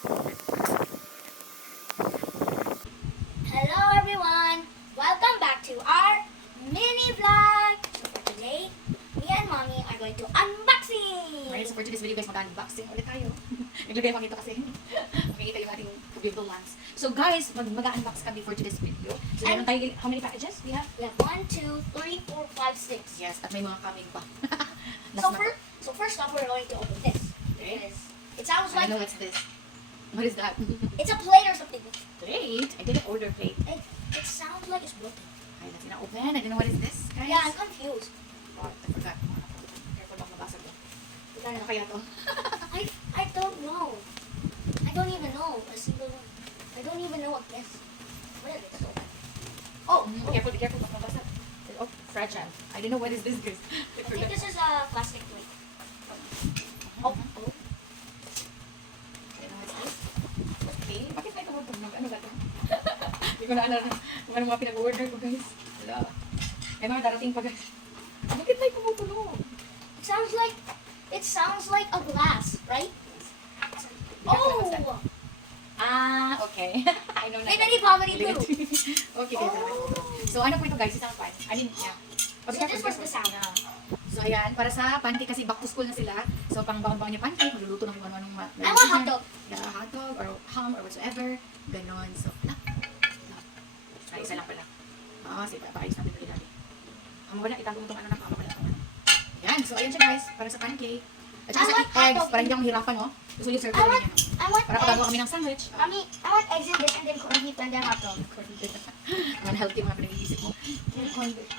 Hello everyone! Welcome back to our mini vlog! So for today, me and mommy are going to unboxing! Alright, so for today's video guys, mag-unboxing ulit tayo. Naglagay ako nito kasi makikita yung ating beautiful ones. So guys, mag-unbox kami for today's video. So meron tayo, how many packages we have? We have 1, 2, 3, 4, 5, 6. Yes, at may mga coming pa. So first off, we're going to open this. Okay. It sounds I like know what's this. What is that? it's a plate or something. Plate? I didn't order plate. It sounds like it's broken. Alright, let's gonna open. I don't know what is this, guys. Yeah, I'm confused. Oh, I forgot. Careful lang mabasa ko. Ano kaya to? I don't know. I don't even know a single one. I don't even know what this. What is this? Oh, Be careful, baka mabasa. Oh, fragile. I don't know what is this, guys. I think this is a plastic plate. Oh. Okay, bakit may tumutog? Ano ba ito? Hindi ko na alam kung ano mga pinag-order ko, guys. Wala. May mga darating pa, guys. Bakit may tumutunog? It sounds like a glass, right? Oh! Oh! Okay. I know na. Hey, Daddy, Poverty Okay, Blue. guys. So, ano po ito, guys? Isang pan. I mean, yeah. So this was the sound. Yeah. So, ayan. Para sa pancake kasi back to school na sila. So, pang bangon-bangon yung pancake. Magluluto ng kung ano-anong I want hot dog. Yeah, hotdog or ham or whatsoever. Ganon. So, ay, isa lang pala. Sige, paayos natin ito ilalim. Ang wala, itago mo itong ano na pamawala. Yan. So, ayan siya, guys. Para sa pancake. At saka I sa want hot eggs. dog. Para hindi ako mahirapan, no? Gusto yung circle I niya. want Para pagagawa eggs. kami ng sandwich. Mommy, I want eggs in this and then corned beef and then hot dog. Unhealthy mga pinag-iisip mo.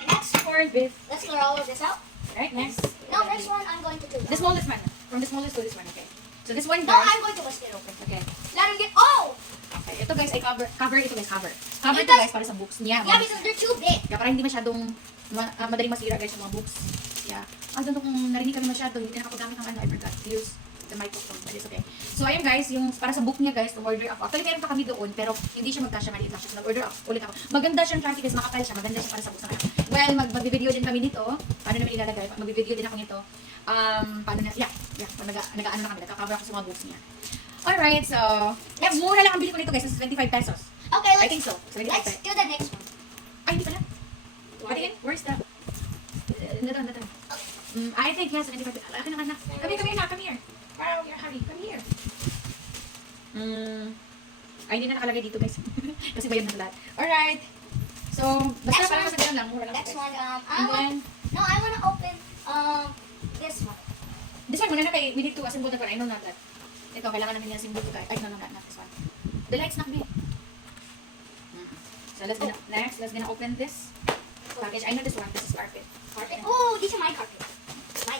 Next, Corned beef. let's clear all of this out. Right, next. No, next one I'm going to do. The smallest one. From the smallest to this one, okay. So this one, No, guys. I'm going to whisk it open. Okay. Let him get. Oh! Okay. Ito, guys, ay cover ito, guys, cover. Cover ito, Because- guys, para sa books niya. Yeah, because they're too big. Kaya para hindi masyadong madaling masira, guys, yung mga books. Yeah. I don't know kung narinig kami masyado, hindi na nakapagamit ng ano, I forgot to use the microphone, but it's okay. So, ayun, guys, yung para sa book niya, guys, order ako. Actually, meron pa kami doon, pero hindi siya magkasya, maliit lang siya. So, nag-order ulit ako. Maganda siyang traffic, guys, makapal siya. Maganda siya para sa books na. Well, mag-video din kami nito. Paano naman ilalagay? Mag-video din ako nito. Paano na, yeah, nag-ano na kami, nagka-cover ako sa mga books niya. Alright, so, yeah, mura lang ang bili ko nito, guys, is 25 pesos. Okay, I think so. 25 let's pesos. do the next one. Ay, hindi pala. What again? Where's the... Natan. I think yes, 75 pesos. Akin na, anak. Come here, come here. Parang you're hurry. Come here. Ay, hindi na nakalagay dito, guys. Kasi bayad na lahat. Alright. So, basta Next parang one. sa ganun lang. Mura lang. Next guys. one, And then, I want to open, this one. this one, muna na kay, we need to assemble the one. I know not that. Ito, kailangan namin i-assemble ito. Ay, no, not this one. The lights not big. So, next, let's gonna open this package. I know this one. This is carpet. Carpet. Oh, these are my carpet.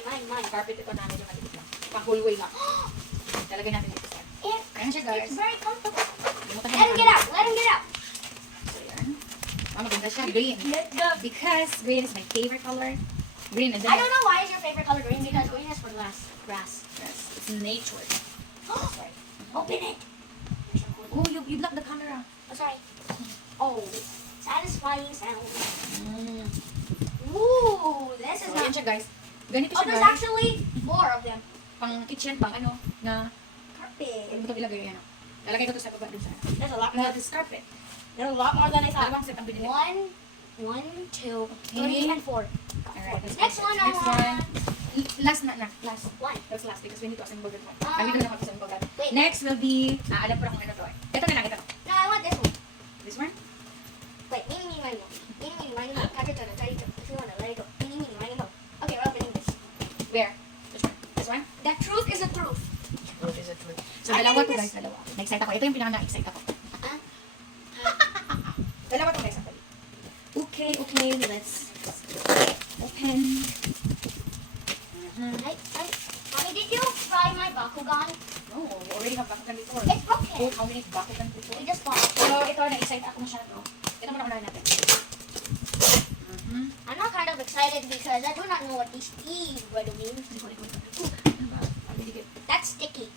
Mine. Carpet ito namin yung maliit lang. Pang-hallway lang. Talagay natin dito sa ayan siya, guys. It's very comfortable. Limutan Let him get out. Let him get out. So, yan. Maganda siya. Green. Let go. Because green is my favorite color. Green and then... I don't know why is your favorite color green because green is for grass. Yes, it's nature. Oh, Sorry. open it. Oh, you blocked the camera. Oh, sorry. Oh, satisfying sound. Mm. Ooh, this is So, yan not. siya, guys. Ganito Oh, siya, there's guys. actually 4 of them. Pang kitchen, pang ano, na... Carpet. Ano ito ilagay yan? Lalagay ko to sa baba dun sa... There's a lot No, more. this carpet. There's a lot more than I thought. Dalawang set ang binili. 1, 2, 3, and 4. Alright, Next one, I next want. Last na, last. Why? That's last because we need to assemble that one. Ah. I mean, we don't have to assemble that. Wait. Next will be... alam ko lang kung ano to eh. Ito na lang, ito. No, I want this one. This one? Wait, mini, mini, catch it, if you want to let it go. Mini, okay, we're opening this. Where? Which one? This one? The truth is the truth. Truth is a truth. So, I dalawa think to, this- guys, dalawa. Na-excite ako. Ito yung pinaka-na-excite ako. Ah. Dalawa to, guys, actually. Okay, let's open. Mommy, did you try my Bakugan? No, we already have Bakugan before. It's broken. Oh, how many Bakugan before? We just bought. Pero ito, na-excite ako masyado. Ito muna unahin natin. I'm not kind of excited because I do not know what these T's would mean. That's sticky.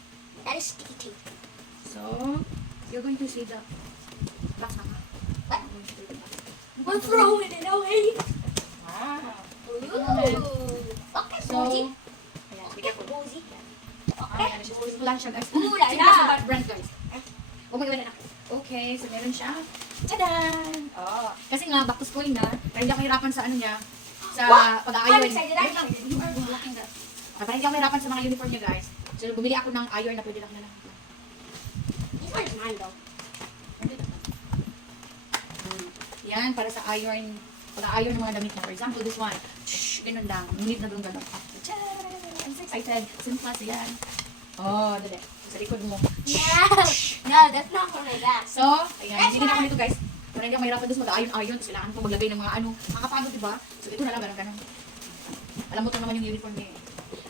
That is sticky tea. So, you're going to see the box number. What? I'm going to do the box. We're throwing it away. Wow. Ooh. Okay, So, Boozy. ayan, be Okay, careful. Boozy. Ay, ano siya, simple lang siya guys. Ooh la Simple la. sa brand guys. Oh my God, anak. Okay, so meron siya. Tadan! Oh, kasi nga, back to school na. Kaya hindi ako mahirapan sa ano niya. Sa Wow! pag-iron. I'm excited, I'm Wait lang, you are blocking that. Okay, para hindi ako mahirapan sa mga uniform niya guys. So, bumili ako ng iron na pwede lang na lang. This one's mine though. Yan, para sa iron. Pag-iron ng mga damit mo. For example, this one. Shhh, ganun lang. Ngunit na ganun. I'm so excited. Simple kasi yan. Oh, dali. Sa likod mo. No, no, that's not for my back. So, ayan. Hindi na ako nito guys. Kung hindi ako mahirapan doon sa mag-iron-iron, tapos kailangan ko maglagay ng mga ano. Makakapagod, diba? So, ito na lang, ganun. Alam mo ito naman yung uniform niya eh.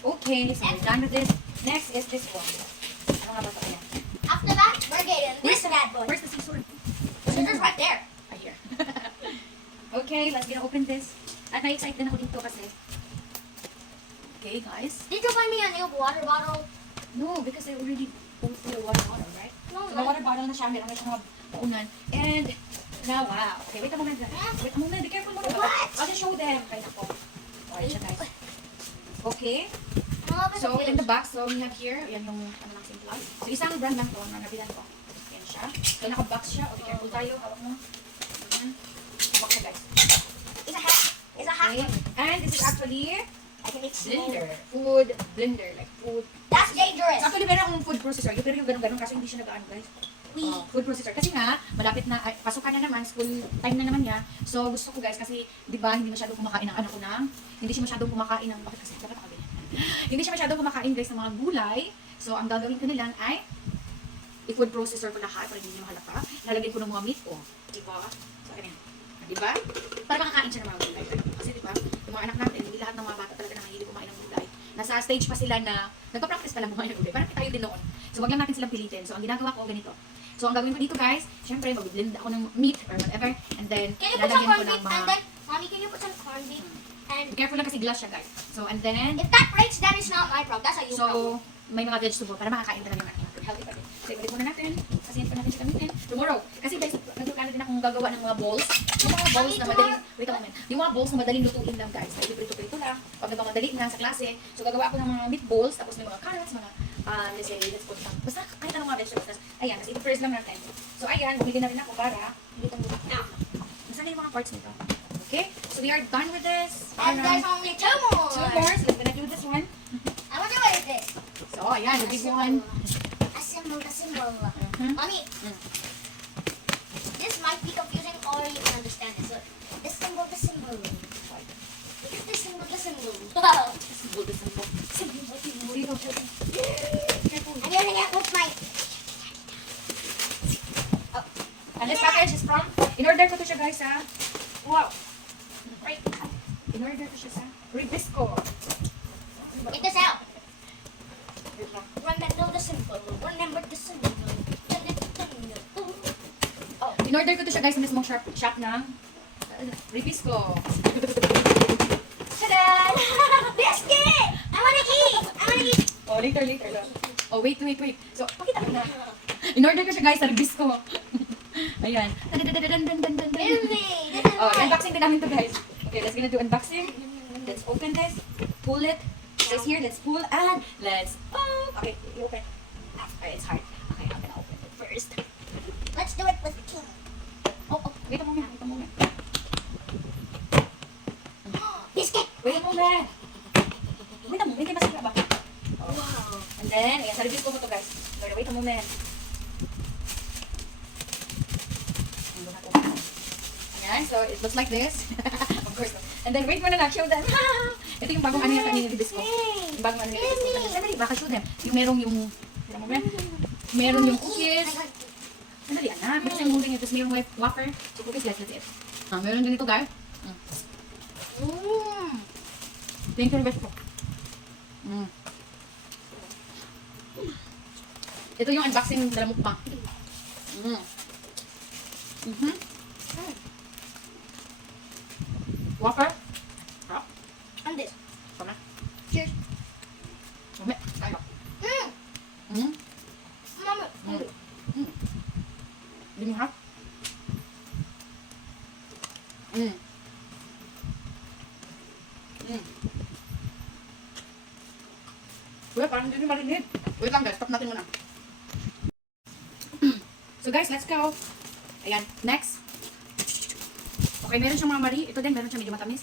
Okay, so we're done with this. Next is this one. Ano nga ba ito? Ayan. After that, we're getting this bad boy. Where's the scissor? Scissors right there. Ah, here. Okay, let's gonna open this. At na-excite din ako dito kasi. Okay, guys. Did you buy me a new water bottle? No, because I already pulled through the water bottle, right? No, So, the water bottle na siya, meron na siyang mga paunan. And, now, wow. Okay, wait a moment. Wait a moment, be careful muna. What? I'll just show them. Kaya ako. Alright siya, guys. Okay, No, so in the box, so we have here, yan yung, ano lang, simple. So, isang brand lang to, na nabilan ko. Yan siya. So, naka-box siya. Okay, careful tayo. Hawak mo. Ayan. Hawak siya, guys. it's a hat. It's a hat. Okay. And this is actually I can make blender. Food blender. Like food. That's dangerous. So, actually, meron akong food processor. Yung pero yung ganun-ganun kasi hindi siya nag-ano, guys. Food processor. Kasi nga, malapit na, ay, pasukan na naman, school time na naman niya. So, gusto ko guys, kasi, di ba, hindi masyadong kumakain ang anak ko ng, hindi siya masyadong kumakain ng, bakit kasi, dapat ako hindi siya masyadong kumakain guys ng mga gulay. So, ang gagawin ko nilang ay, i-food processor ko lahat para hindi niya mahalata. Lalagyan ko ng mga meat ko. Di ba? So, ganyan. Di ba? Para makakain siya ng mga gulay. Kasi di ba, yung mga anak natin, hindi lahat ng mga bata talaga na mahilig kumain ng gulay. Nasa stage pa sila na, nagpa-practice pa lang kumain ng gulay. Parang tayo din noon. So, wag lang natin silang pilitin. So, ang ginagawa ko, ganito. So, ang gagawin ko dito guys, syempre, mag-blend ako ng meat or whatever. And then, Can you put some lalagyan ko corned ng beef? mga, And then, mommy, can you put some corned beef? And be careful lang kasi glass siya guys. So, and then, if that breaks, that is not my problem. That's a you so, problem. may mga vegetable para makakain talaga yung ating healthy pa rin. So, ibalik muna natin. Kasi yan pa natin siya gamitin. Tomorrow. Kasi guys, nagkakala din akong gagawa ng mga balls. Yung mga balls na madaling, wait a moment. Yung mga balls na madaling lutuin lang guys. Like, prito-prito lang. Pag nagmamadali na sa klase. So, gagawa ako ng mga meatballs. Tapos may mga carrots, mga, let's say, let's put some, basta kahit anong mga vegetables. Tapos, ayan, kasi i-freeze lang natin. So, ayan, bumili na rin ako para, hindi itong luto na. Nasaan na yung mga parts nito? Okay? So, we are done with this. And there's only two more. Two more. So, we're gonna do this one. I wonder what is this. So, ayan, the big one. A symbol, a symbol. Mhm. Mommy, this might be confusing or you can understand this. Look, the symbol, the symbol. Look at the symbol, the symbol. Wow. Symbol, the symbol. Symbol, symbol. Careful. I'm gonna get with my... And this package is from, in-order ko to siya guys ha. Wow. Right. In-order ko siya sa Ribisco. Get this out. Remember the symbol. Remember the symbol. Oh, in-order ko to siya guys sa mismong shop ng Ribisco. Ta-da! Biscuit! I wanna eat! I wanna eat! Oh, later. Oh, wait. So, pakita ko na. In-order ko siya guys sa Ribisco. Ayan. Really? Oh, unboxing din namin to guys. Okay, let's gonna do unboxing. Let's open this. Pull it. It says here, let's pull and let's pop. Okay, you open. Okay, it's hard. Okay, I'm gonna open it first. Let's do it with King. Oh, wait a moment. Biscuit! Wait a moment, may masira ba? Oh. Wow. And then, ayan, sa reviews ko to guys. So, wait a moment. Ayan, so it looks like this. Of course. And then, wait muna na, show them. Ito yung bagong ano yata ni Ribisco. Yung bagong ano ni Ribisco. Sandali, baka show them. Yung merong yung, meron yung cookies. Sandali, anak. Meron yung huling ito. Merong wafer. So, cookies, that's it. Meron din ito, guys. Thank you, Ribisco. Ito yung unboxing ng mukbang. Wafer? And this. Sama? Cheers. Mami, tayo. Mama. Give me half. Wala, parang hindi marinig. Wait lang guys, stop natin muna. So guys, let's go. Ayan, next. Okay, meron siyang mga mari. Ito din, meron siyang medyo matamis.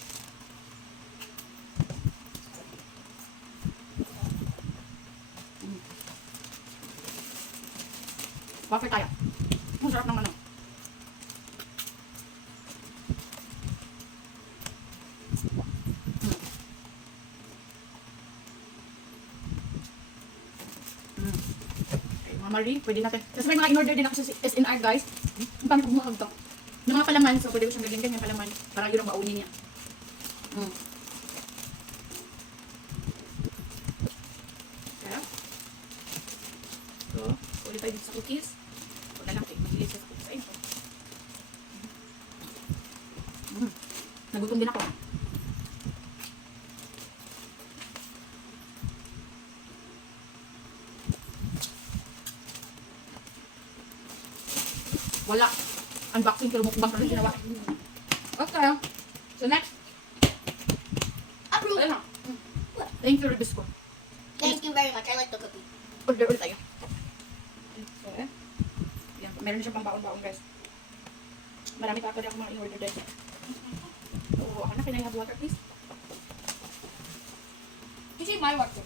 Wafer tayo. Ang sarap ng ano. Okay, mga mari, pwede natin. Tapos may mga in-order din ako sa SNR guys. Ang pangit bumukag to. Yung mga palaman, so pwede ko siyang lagyan ganyan palaman. Para yun ang maunin niya. Kaya. So, ulit tayo dito sa cookies. Huwag na lang kayo. Mahilig siya sa cookies. Ayun po. Nagutom din ako. Wala. Unboxing pero mukbang na ginawa. Okay. So next. Approve. Ayun na. Thank you, Rubisco. Thank you very much. I like the cookie. Order ulit tayo. Okay. Yan. Meron na siyang pang baon-baon guys. Marami pa pala akong mga in-order din. Oo, ako na. Can I have water please? You see my water.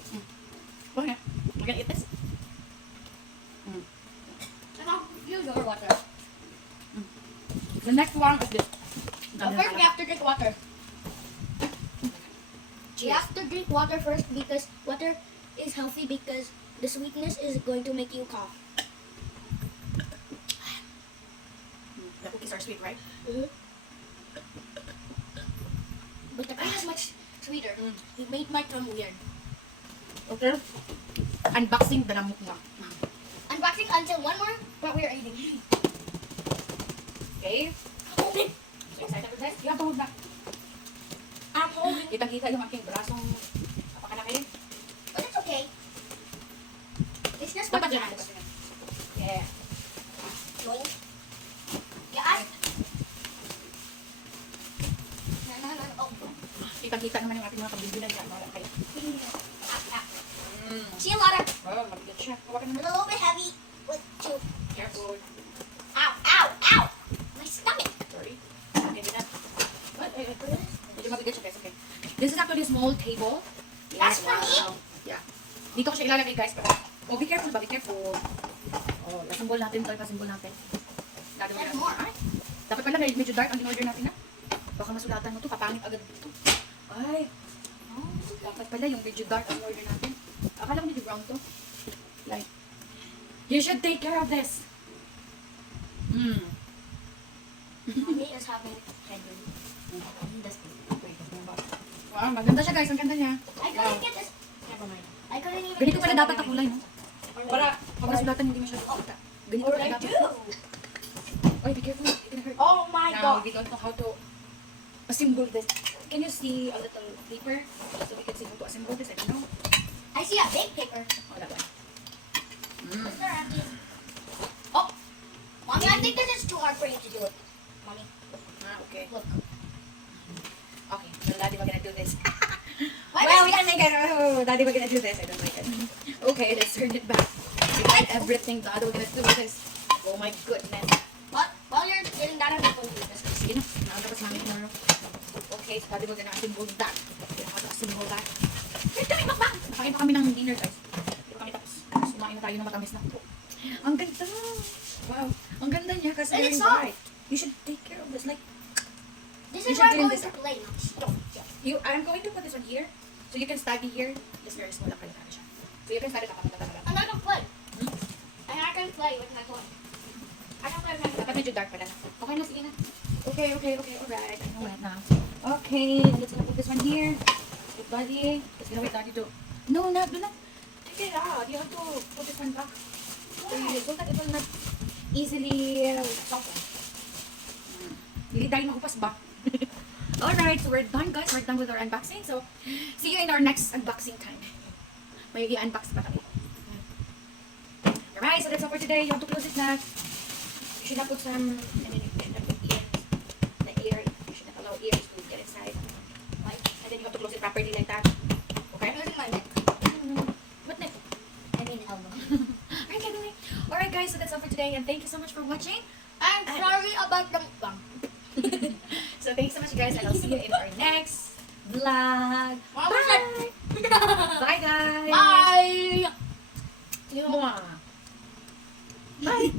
Okay. We're gonna eat this. And I'll use your water. The next one is this. But first, we have to drink water. We have to drink water first because water is healthy because the sweetness is going to make you cough. The cookies are sweet, right? But the cream is much sweeter. It made my tongue weird. Okay. Unboxing the namuk nga. Unboxing until one more, but we are eating. Okay. Open. So excited for this? You have to hold back. I'm holding. Kitang-kita yung aking brasong napakalaki. But it's okay. It's just Dapat my dyan. hands. Yeah. Yoink. Yeah, I... Oh. Kitang-kita naman yung aking mga kabibinan dyan. Wala kayo. See a lot of... Oh, mabigat siya. Hawakan It's naman. a little bit heavy with two. Careful. Ow, ow, ow! My stomach. Sorry. Okay, di na. What? Medyo mabigat siya guys. Okay. This is actually a small table. That's for me? Yeah. Dito ko siya ilalagay guys. Pero, oh, be careful ba? Be careful. Oh, ipasimbol natin ito. Ipasimbol natin. Gagawin There's natin. more. Ay, dapat pala medyo dark ang in-order natin na. Baka masulatan mo to. Kapangit agad dito. Ay. Oh, dapat pala yung medyo dark ang in-order natin. Akala ko medyo brown to. Like, you should take care of this. Mommy is having headache. Wow, maganda siya guys. Ang ganda niya. I couldn't get this. Never mind. I couldn't even Ganito get pala this dapat ang kulay, no? Para pag nasulatan hindi masyado kita. Ganito What pala did I dapat. do? Oy, be careful. It can hurt. Oh my Now, god. we don't know how to assemble this. Can you see a little paper so we can see how to assemble this? I don't know. I see a big paper. Oh, that one. Is there empty? Oh, Mommy, I think this is too hard for you to do it. Mommy, Ah, okay. look. Okay, so Daddy, we're gonna do this. Why Well, does we can make it. Oh, Daddy, we're gonna do this. I don't like it. Okay, let's turn it back. We tried everything. Daddy, we're gonna do this. Oh my goodness. While you're getting that, I'm going to do this. Sige na, nakagabas namin tomorrow. Okay, so Daddy, we're gonna assemble that. We're gonna assemble that. Wait, kami makbang! Nakain pa kami ng dinner, guys. Hindi pa kami tapos. Sumain na tayo ng matamis na. Ang ganda! Wow, ang ganda niya kasi And very it's soft. bright. You should take care of this. Like, This You is should where I'm clean going this to play now. Stop. I'm going to put this on here. So you can study here. Yes, very small lang pala siya. So you can study kapag lang. I'm not going to play. And I can play with my toy. I can play with my toy. Dapat medyo dark pala. Okay na, sige na. Okay, alright. I know it now. Okay, let's gonna put this one here. Good buddy. Let's gonna wait Daddy to... No, do not. Take it out. You have to put this one back. So that it will not easily soften. Hindi tayo makupas ba? Alright, so we're done guys. We're done with our unboxing. So, see you in our next unboxing time. May i-unbox pa kami. Alright, so that's all for today. You have to close it na. You should not put some... you should not put ears. The ear. You should not allow ears to get inside. Right? And then you have to close it properly like that. Okay? I'm using my neck. What next? I mean Alright guys, so that's all for today and thank you so much for watching. I'm sorry about the mukbang. So thanks so much guys and I'll see you in our next vlog. Bye! Bye guys! Bye! Mwah. Bye!